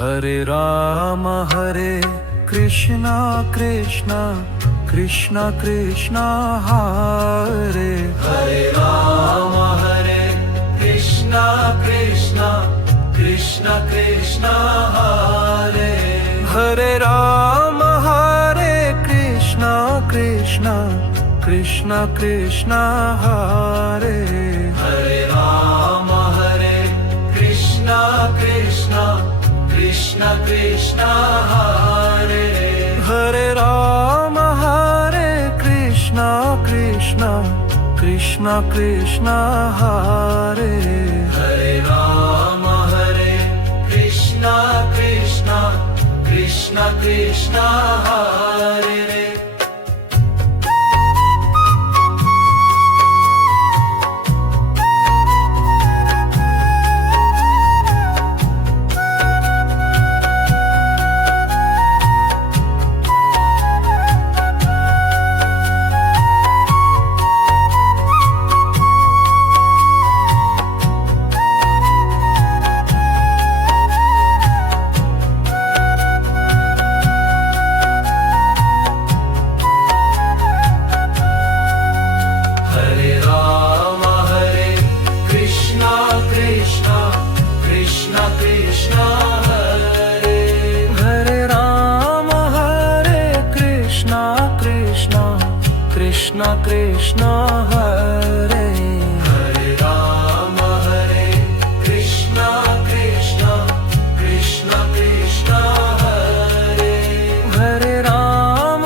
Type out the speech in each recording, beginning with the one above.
Hare Krishna Krishna Krishna Krishna Hare Ram Hare Krishna Krishna Krishna Krishna Hare Ram Hare Krishna Krishna Krishna Krishna Hare Ram Hare Krishna Krishna Krishna Krishna Hare Ram Hare Krishna Krishna Krishna Krishna Hare Ram Hare Krishna Krishna Krishna Krishna Hare Krishna Krishna Hare Ram Hare Krishna Krishna Krishna Krishna Hare Ram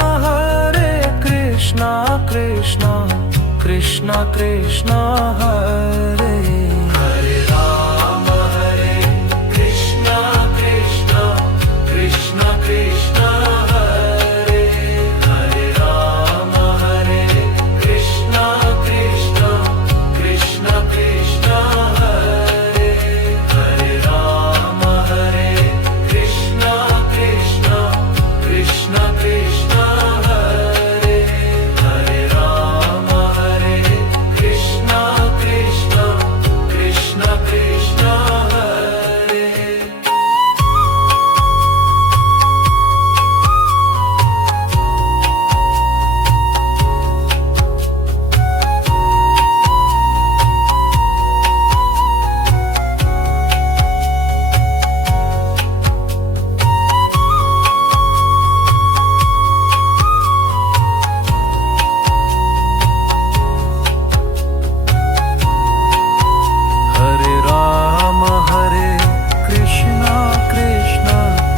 Hare Krishna Krishna Krishna Krishna Hare Ram Hare Krishna Krishna Krishna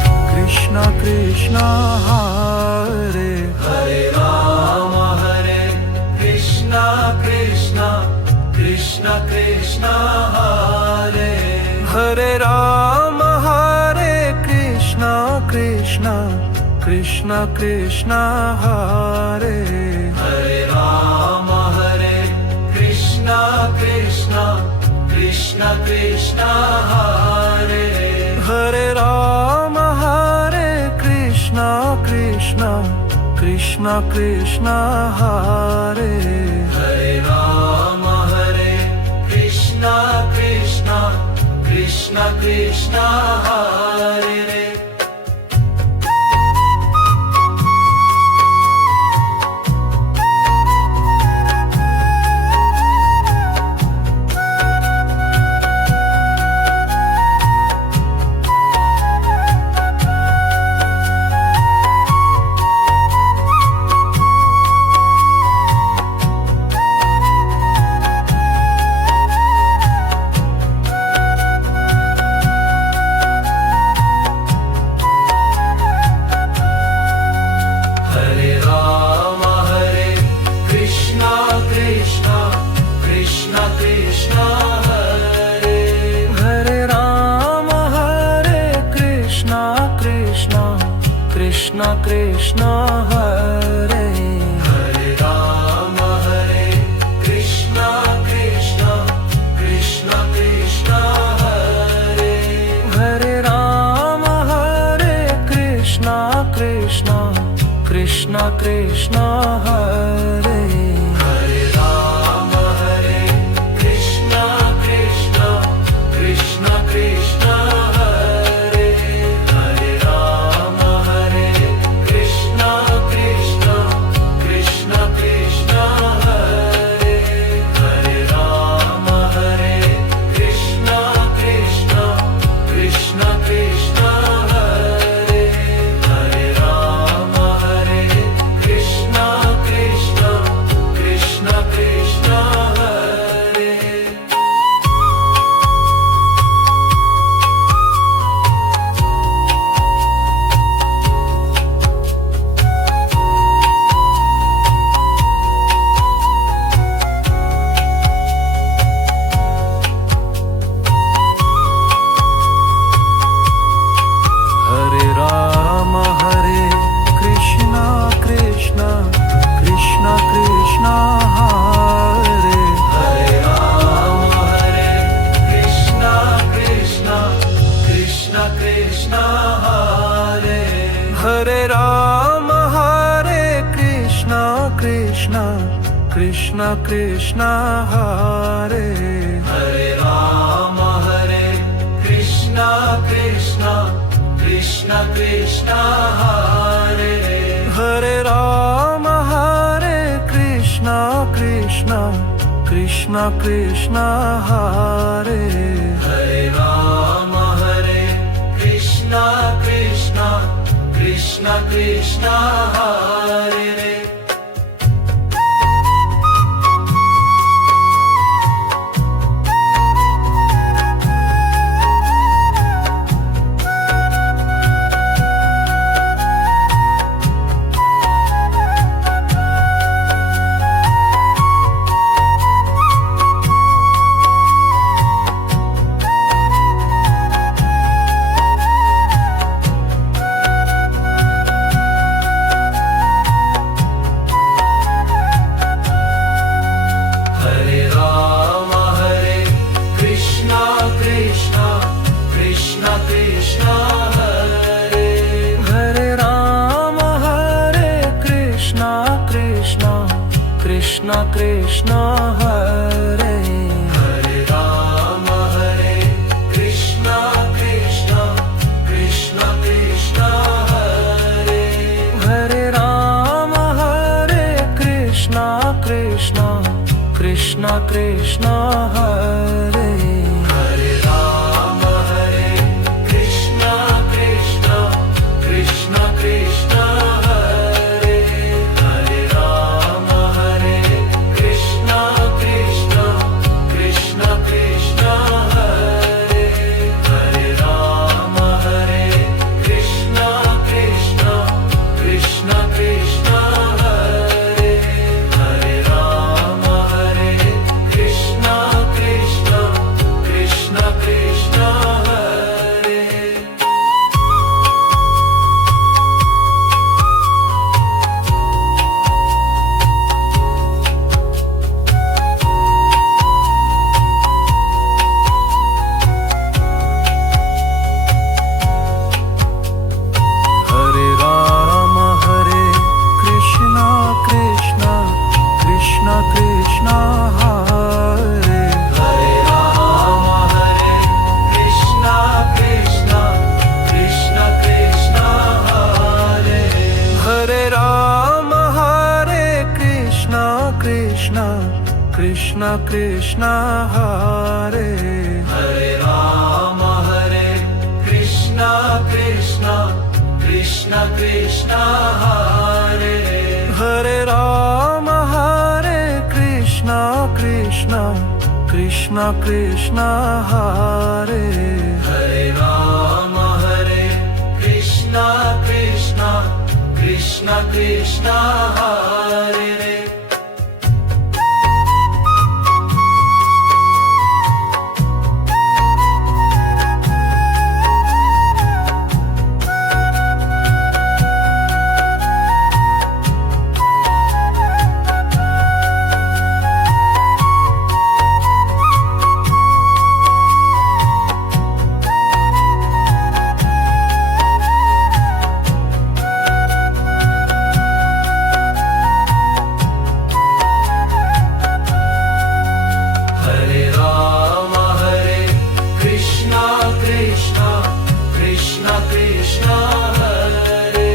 Krishna Krishna Hare Ram Hare Krishna Krishna Krishna Krishna Hare Ram Hare Krishna Krishna Krishna Krishna Hare Ram Hare Krishna Krishna Krishna Krishna Hare Ram Hare Krishna Krishna Krishna Krishna Hare Ram Hare Krishna Krishna Krishna Krishna Hare Krishna Krishna Hare Ram Hare Krishna Krishna Krishna Krishna Hare Ram Hare Krishna Krishna Krishna Krishna Hare Ram Hare Krishna Krishna Krishna Krishna Hare Hare Hare Rama Hare Krishna Krishna Krishna Krishna Hare Hare Rama Hare Krishna Krishna Krishna Krishna Hare Hare Rama Hare Krishna Krishna Krishna Krishna Hare Hare Rama Hare Krishna Krishna Krishna Krishna Hare Hare Rama Hare Krishna Krishna Krishna Krishna Hare Hare Rama Hare Krishna Krishna Krishna Krishna Hare Hare Rama Hare Krishna Krishna Krishna Krishna Hare Hare Rama Hare Krishna Krishna Krishna Krishna Hare Hare Rama Hare Krishna Krishna Krishna Krishna Hare Hare Rama Hare Krishna Krishna Krishna Krishna Hare Hare Rama Hare Krishna Krishna Krishna Krishna Hare Hare Rama Hare Krishna Krishna Krishna Krishna Hare Hare Rama Hare Krishna Krishna Krishna Krishna Hare Hare Rama Hare Krishna Krishna Krishna Krishna Hare Hare Rama Hare Krishna Krishna Krishna Krishna Hare Hare Rama Hare Krishna Krishna Krishna Krishna Hare Hare Rama Hare Krishna Krishna Krishna Krishna Hare Hare Rama Hare Krishna Krishna Krishna Krishna Hare Hare Rama Hare Krishna Krishna Krishna Krishna Hare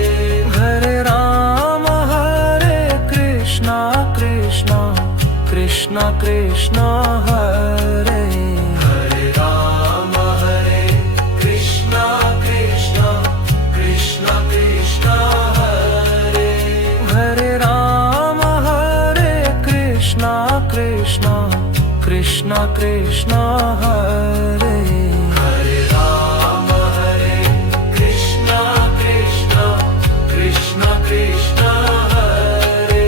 Hare Rama Hare Krishna Krishna Krishna Krishna Hare Hare Rama Hare Krishna Krishna Krishna Krishna Hare Hare Rama Hare Krishna Krishna Krishna Krishna Hare Hare Rama Hare Krishna Krishna Krishna Krishna Hare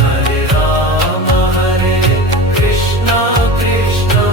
Hare Rama Hare Krishna Krishna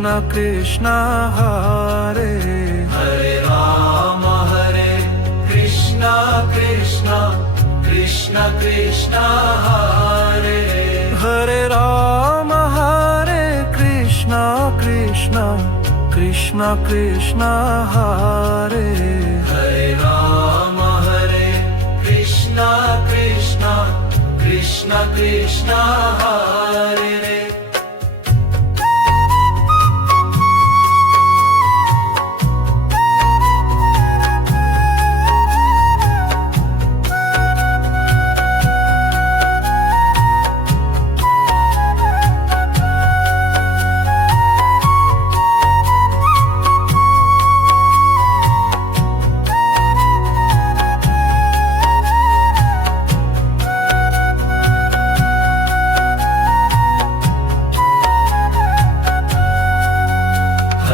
Krishna Krishna Hare Hare Rama Hare Krishna Krishna Krishna Krishna Hare Hare Rama Hare Krishna Krishna Krishna Krishna Hare Hare Rama Hare Krishna Krishna Krishna Krishna Hare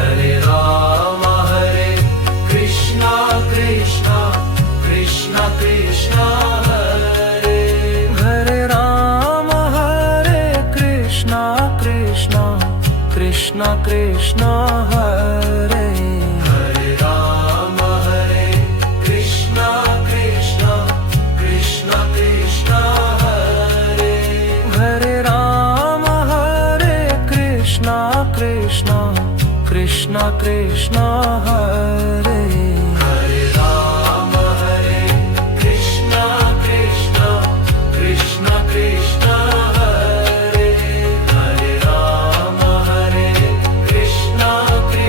Hare Rama Hare Krishna Krishna Krishna Krishna Hare Hare Rama Hare Krishna Krishna Krishna Krishna Hare Hare Rama Hare Krishna Krishna Krishna Krishna Hare Hare Rama Hare Krishna Krishna Krishna Krishna Hare Hare Rama Hare Krishna Krishna Krishna Krishna Hare Hare Rama Hare Krishna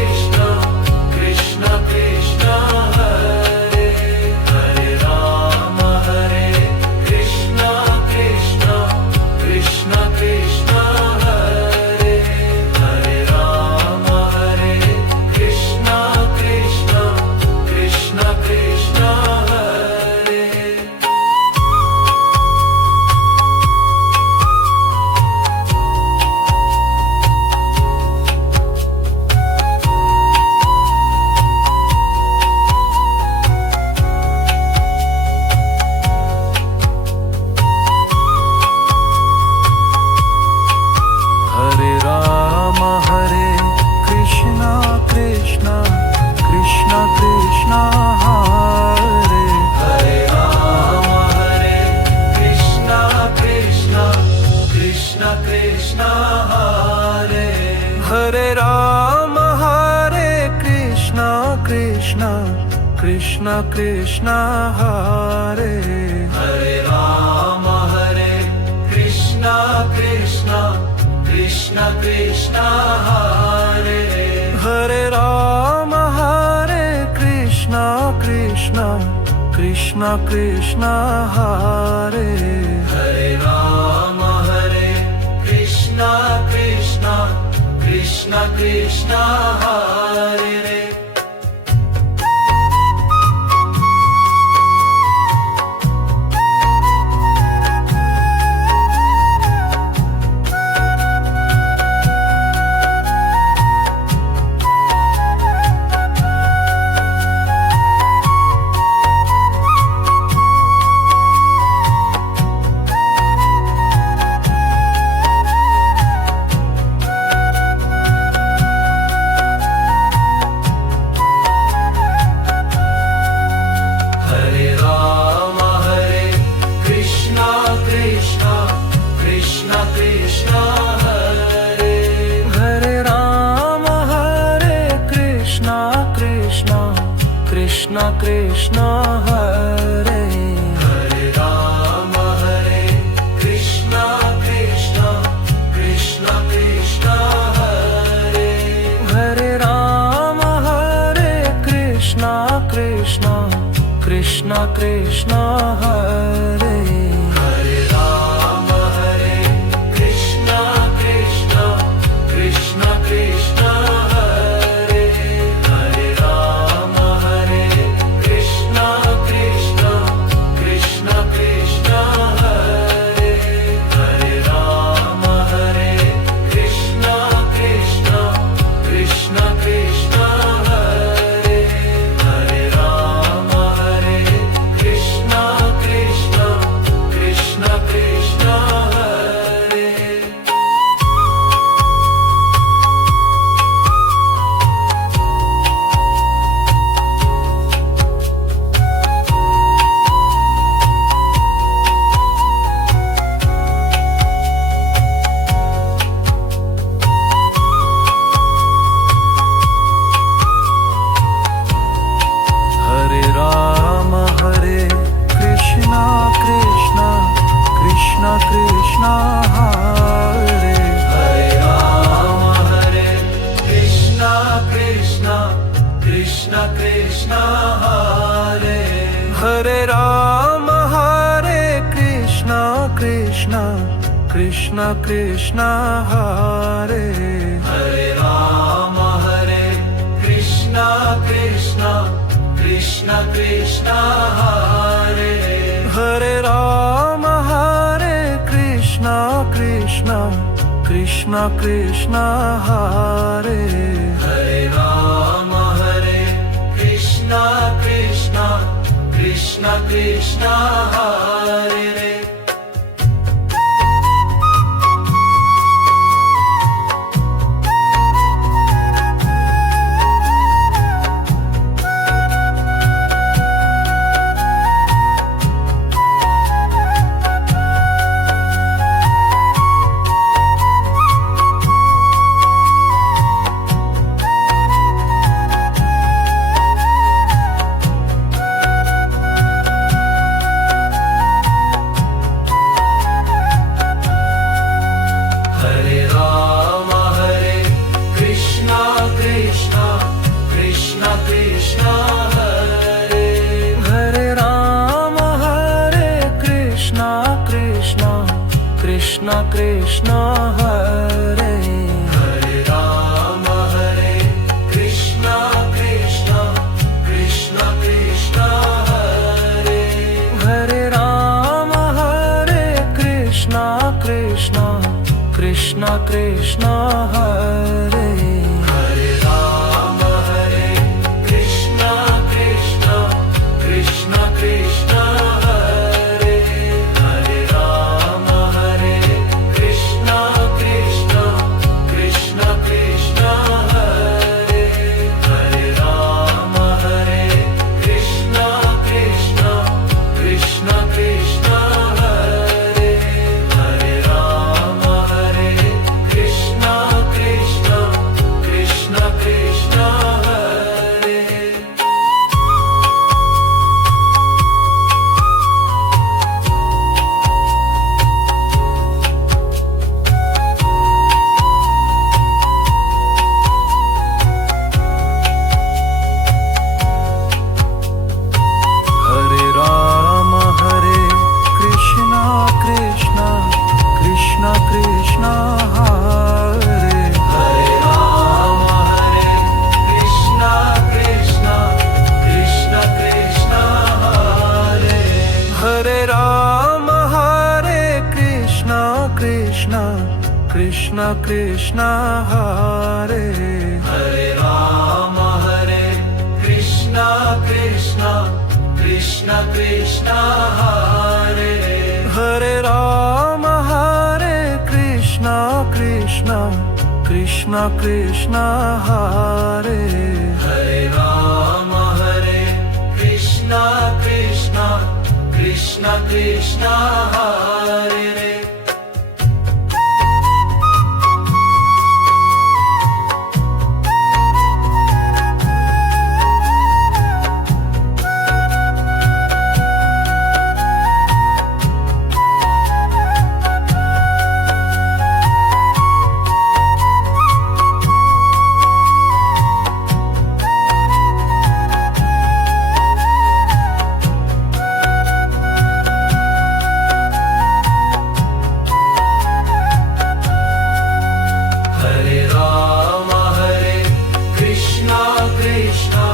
Krishna Krishna Krishna Hare Hare Rama Hare Krishna Krishna Krishna Krishna Hare Hare Rama Hare Krishna Krishna Krishna Krishna Hare Hare Rama Hare Krishna Krishna Krishna Krishna Hare Hare Rama Hare Krishna Krishna Krishna Krishna Hare Hare Rama Hare Krishna Krishna Krishna Krishna Hare Hare Rama Hare Krishna Krishna Krishna Krishna Hare Hare Rama Hare Krishna Krishna Krishna Krishna Hare Hare Rama Hare Krishna Krishna Krishna Krishna Hare Hare Rama Hare Krishna Krishna Krishna Krishna Hare Hare Rama Hare Krishna Krishna Krishna Krishna Hare Hare Rama Hare Krishna Krishna Krishna Krishna Hare Hare Rama Hare Krishna Krishna Krishna Krishna Hare Hare Rama Hare Krishna Krishna Krishna Krishna Hare Hare Rama Hare Krishna Krishna Krishna Krishna Hare Hare Rama Hare Krishna Krishna Krishna Krishna Hare Hare Rama Hare Krishna Krishna Krishna Krishna Krishna Hare Hare Rama Hare Krishna Krishna Krishna Krishna Hare Hare Rama Hare Krishna Krishna Krishna Krishna Hare Hare Rama Hare Krishna Krishna Krishna Krishna Hare Hare Rama Hare Krishna Krishna Krishna Krishna Hare Hare Rama Hare Krishna Krishna Krishna Krishna Hare Hare Rama Hare Krishna Krishna Krishna Krishna Hare Hare Rama Hare Krishna Krishna Krishna Krishna Hare Hare Rama Hare Krishna Krishna Krishna Krishna Hare Hare Rama Hare Krishna Krishna Krishna Krishna Hare Hare Rama Hare Krishna Krishna Krishna Krishna Hare Hare Rama Hare Krishna Krishna Krishna Krishna Hare Hare Rama Hare Krishna Krishna Krishna Krishna Hare Hare Rama Hare Krishna Krishna Krishna Krishna Hare Hare Rama Hare Krishna Krishna Krishna Krishna Hare Hare Rama Hare Krishna Krishna Krishna Krishna Hare Hare Rama Hare Krishna Krishna Krishna Krishna Hare Hare Rama Hare Krishna Krishna Krishna Krishna Hare Hare Rama Hare Krishna Krishna Krishna Krishna Hare Hare Rama Hare Krishna Krishna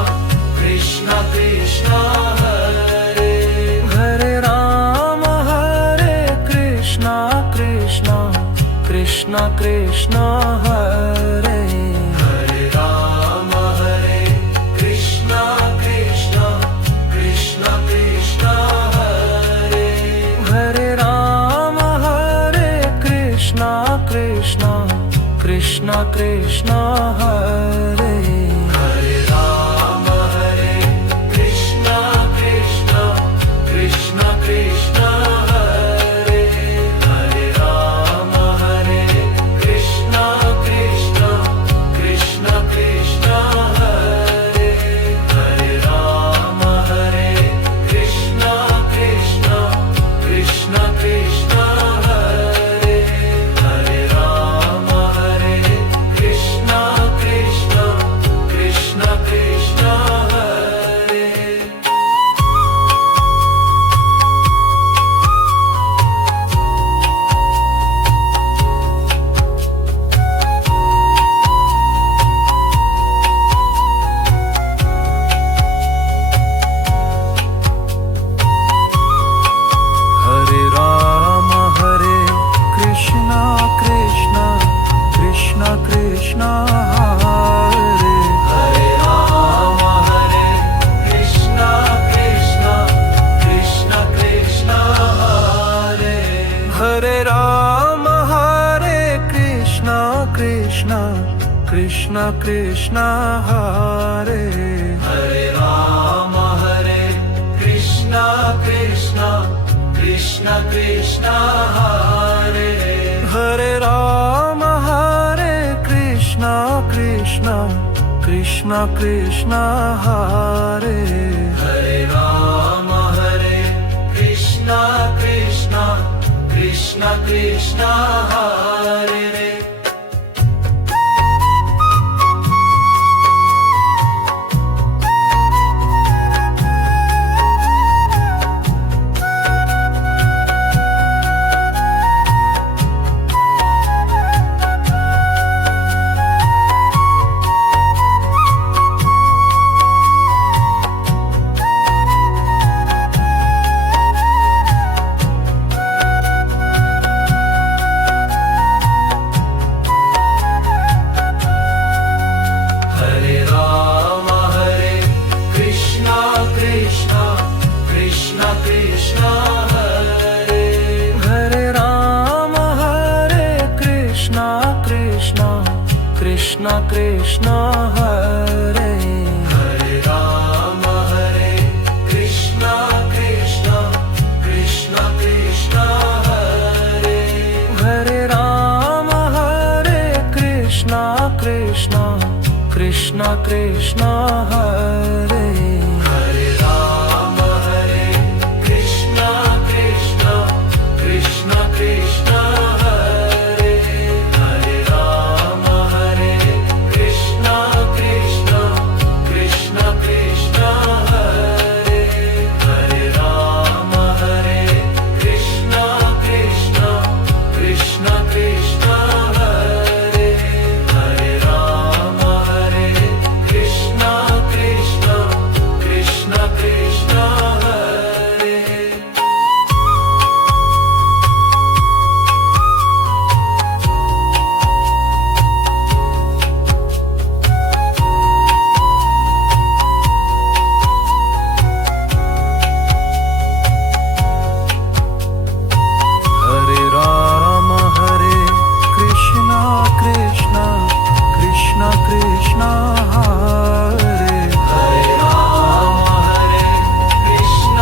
Krishna Krishna Hare Hare Rama Hare Krishna Krishna Krishna Krishna Hare Hare Rama Hare Krishna Krishna Krishna Krishna Hare Hare Rama Hare Krishna Krishna Krishna Krishna Hare Hare Rama Hare Krishna Krishna Krishna Krishna Hare Hare Rama Hare Krishna Krishna Krishna Hare Hare Rama Hare Krishna Krishna Krishna Krishna Hare Hare Rama Hare Krishna Krishna Krishna Krishna Hare Hare Rama Hare Krishna Krishna Krishna Krishna Hare Hare Rama Hare Krishna Krishna Krishna Krishna Hare Hare Rama Hare Krishna Krishna Krishna Krishna Hare Hare Rama Hare Krishna Krishna Krishna Krishna Hare Hare Rama Hare Krishna Krishna Krishna Krishna Hare Hare Rama Hare Krishna Krishna Krishna Krishna Hare Hare Rama Hare Krishna Krishna Krishna Krishna Hare Hare Rama Hare Krishna Krishna Krishna Krishna Hare Hare Rama Hare Krishna Krishna Krishna Krishna Hare Hare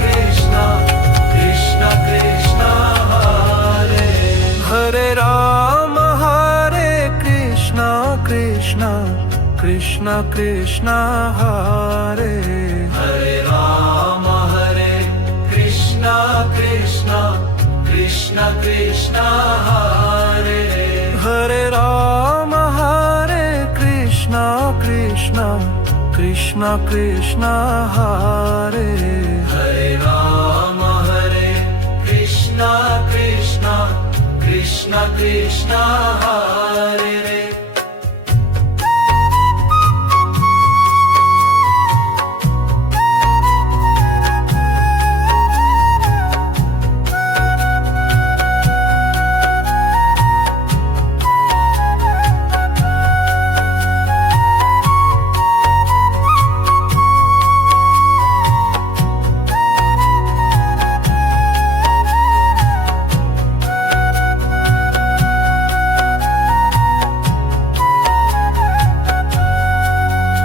Rama Hare Krishna Krishna Krishna Krishna Hare Hare Rama Hare Krishna Krishna Krishna Krishna Hare Hare Rama Hare Krishna Krishna Krishna Krishna Hare Hare Rama Hare Krishna Krishna Krishna Krishna Hare Hare Rama Hare Krishna Krishna Krishna Krishna Hare Hare Rama Hare Krishna Krishna Krishna Krishna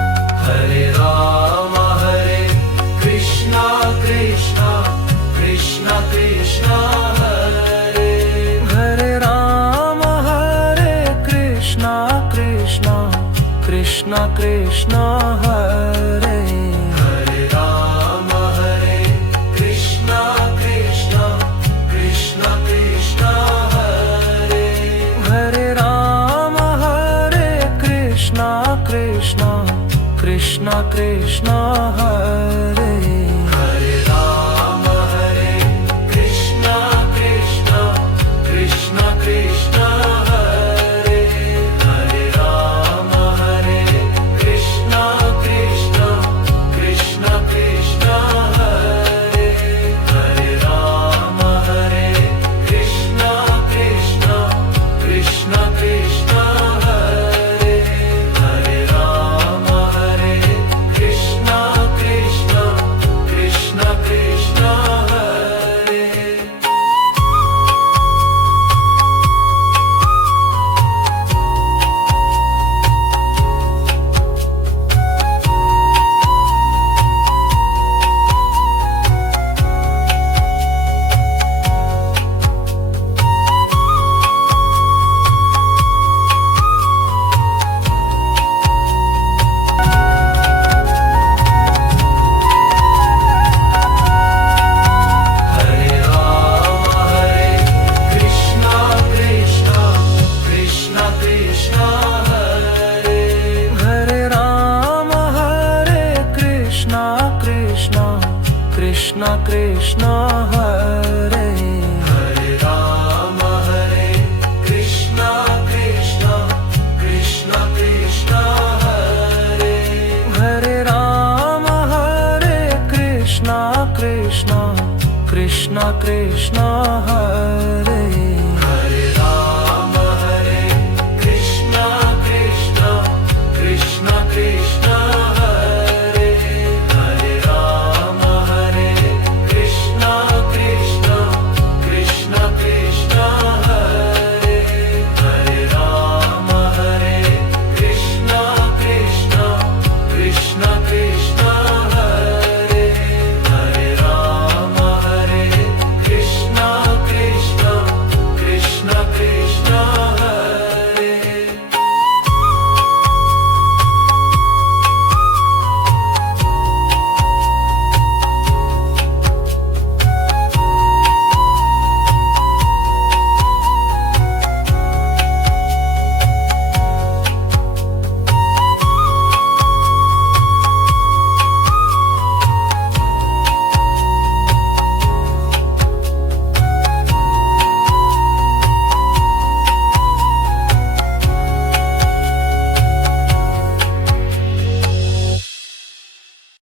Hare Hare Rama Hare Krishna Krishna Krishna Krishna Hare Hare Rama Hare Krishna Krishna Krishna Krishna Hare Hare Rama Hare Krishna Krishna Krishna Krishna Hare Hare Rama Hare Krishna Krishna Krishna Krishna Hare Hare Rama Hare Krishna Krishna Krishna Krishna Hare Hare Rama Hare Krishna Krishna Krishna Krishna Hare Hare Rama Hare Krishna Krishna Krishna Krishna Hare Hare Rama Hare Krishna Krishna Krishna Krishna Hare Hare Rama Hare Krishna Krishna Krishna Krishna Hare Hare Rama Hare Krishna Krishna Krishna Krishna Hare